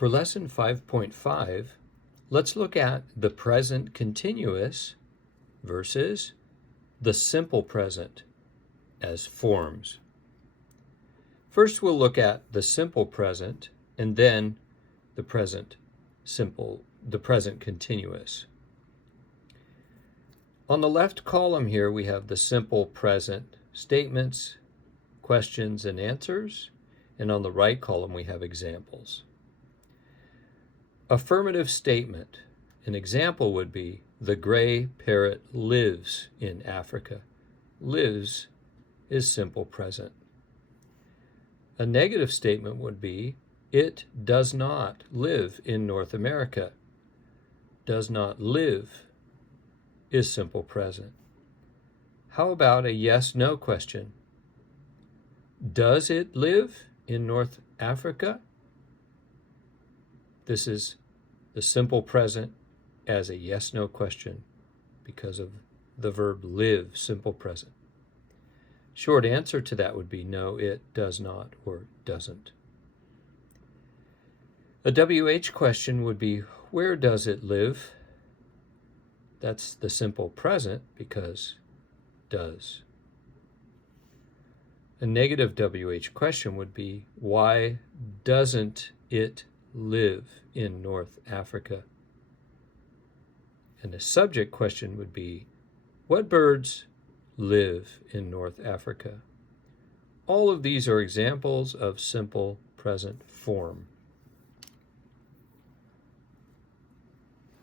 For lesson 5.5, let's look at the present continuous versus the simple present as forms. First, we'll look at the simple present and then the present continuous. On the left column here, we have the simple present statements, questions, and answers. And on the right column, we have examples. Affirmative statement. An example would be, the gray parrot lives in Africa. Lives is simple present. A negative statement would be, it does not live in North America. Does not live is simple present. How about a yes/no question? Does it live in North Africa? This is the simple present as a yes/no question because of the verb live, simple present. Short answer to that would be no, it does not or doesn't. A WH question would be, where does it live? That's the simple present because does. A negative WH question would be, why doesn't it live in North Africa? And a subject question would be, what birds live in North Africa? All of these are examples of simple present form.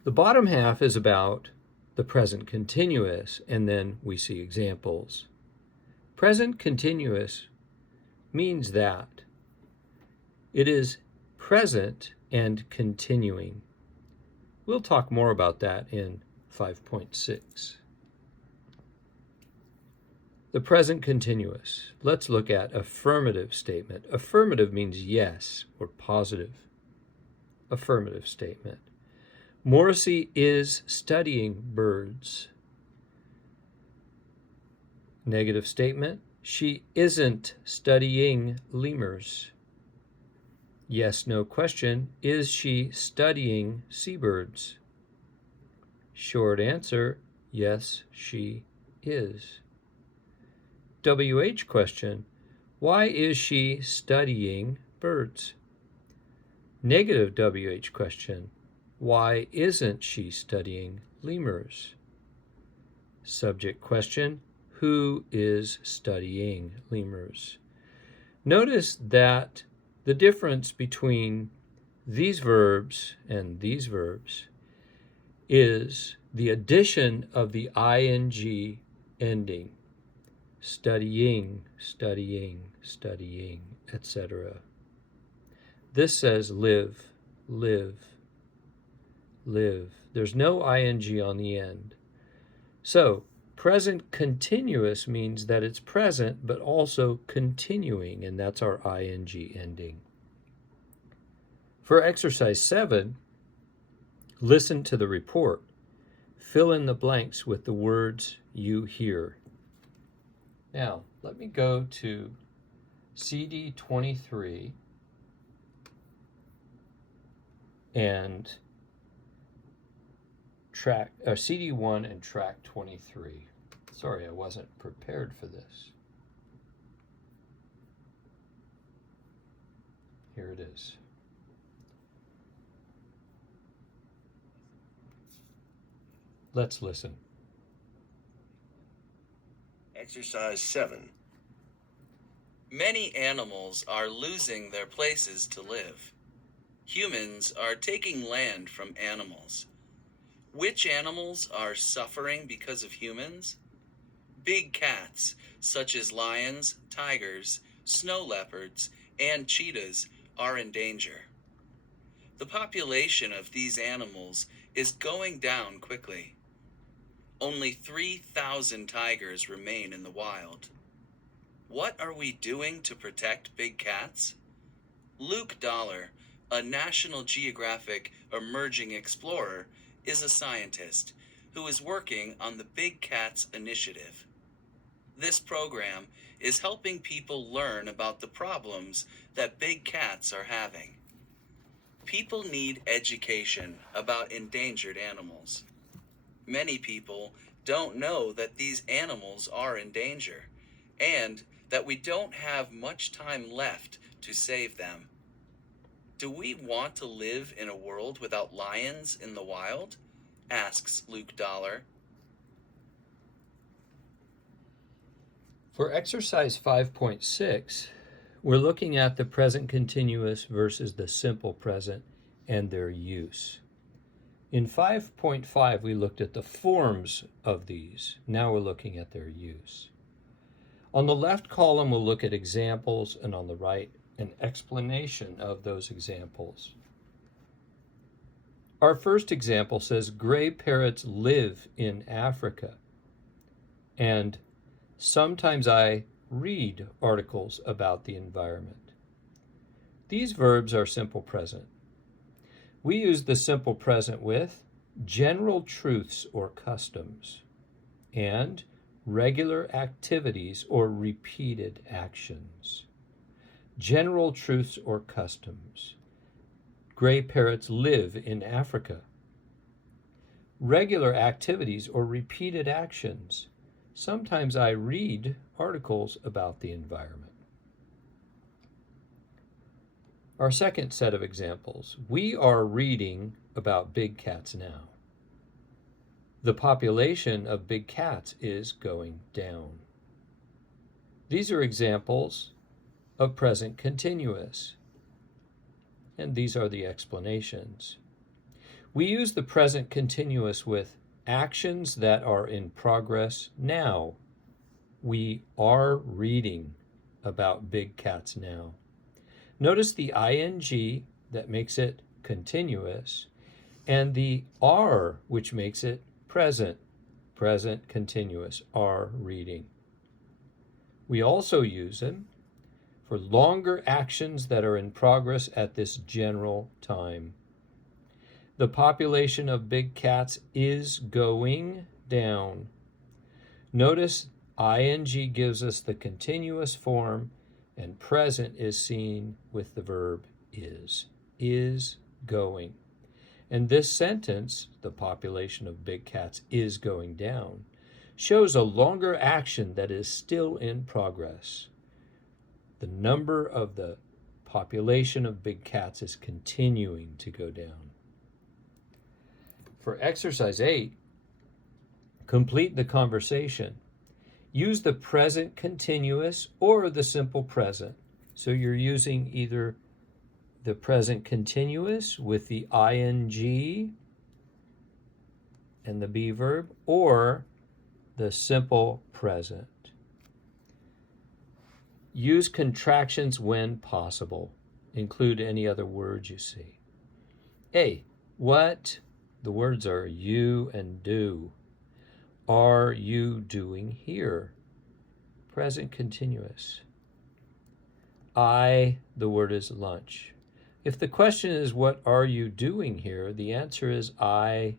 The bottom half is about the present continuous, and then we see examples. Present continuous means that it is present and continuing. We'll talk more about that in 5.6. The present continuous. Let's look at affirmative statement. Affirmative means yes or positive. Affirmative statement. Morrissey is studying birds. Negative statement. She isn't studying lemurs. Yes/no question. Is she studying seabirds? Short answer. Yes, she is. WH question. Why is she studying birds? Negative WH question. Why isn't she studying lemurs? Subject question. Who is studying lemurs? Notice that the difference between these verbs and these verbs is the addition of the ing ending. Studying, studying, studying, etc. This says live, live, live. There's no ing on the end. So, present continuous means that it's present but also continuing, and that's our ing ending. For exercise 7, listen to the report. Fill in the blanks with the words you hear. Now, let me go to CD 23 and CD 1 and track 23. Sorry, I wasn't prepared for this. Here it is. Let's listen. Exercise 7. Many animals are losing their places to live. Humans are taking land from animals. Which animals are suffering because of humans? Big cats, such as lions, tigers, snow leopards, and cheetahs, are in danger. The population of these animals is going down quickly. Only 3,000 tigers remain in the wild. What are we doing to protect big cats? Luke Dollar, a National Geographic emerging explorer, is a scientist who is working on the Big Cats Initiative. This program is helping people learn about the problems that big cats are having. People need education about endangered animals. Many people don't know that these animals are in danger and that we don't have much time left to save them. Do we want to live in a world without lions in the wild? Asks Luke Dollar. For exercise 5.6, we're looking at the present continuous versus the simple present and their use. In 5.5, we looked at the forms of these. Now we're looking at their use. On the left column, we'll look at examples, and on the right, an explanation of those examples. Our first example says, gray parrots live in Africa. And sometimes I read articles about the environment. These verbs are simple present. We use the simple present with general truths or customs and regular activities or repeated actions. General truths or customs. Gray parrots live in Africa. Regular activities or repeated actions. Sometimes I read articles about the environment. Our second set of examples. We are reading about big cats now. The population of big cats is going down. These are examples of present continuous. And these are the explanations. We use the present continuous with actions that are in progress now. We are reading about big cats now. Notice the ing that makes it continuous and the are which makes it present continuous, are reading. We also use them for longer actions that are in progress at this general time. The population of big cats is going down. Notice ing gives us the continuous form, and present is seen with the verb is going. And this sentence, the population of big cats is going down, shows a longer action that is still in progress. The number of the population of big cats is continuing to go down. For exercise 8, complete the conversation. Use the present continuous or the simple present. So you're using either the present continuous with the ing and the be verb, or the simple present. Use contractions when possible. Include any other words you see. A, what? The words are you and do. Are you doing here? Present continuous. The word is lunch. If the question is, what are you doing here? The answer is, I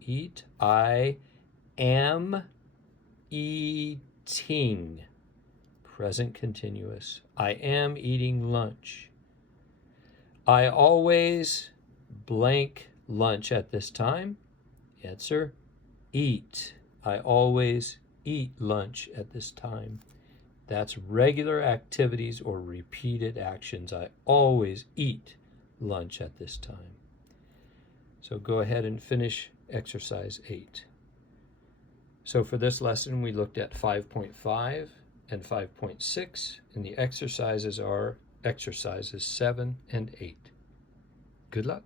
eat. I am eating. Present continuous. I am eating lunch. I always blank lunch at this time. Answer, eat. I always eat lunch at this time. That's regular activities or repeated actions. I always eat lunch at this time. So go ahead and finish exercise 8. So for this lesson, we looked at 5.5 and 5.6, and the exercises are exercises 7 and 8. Good luck.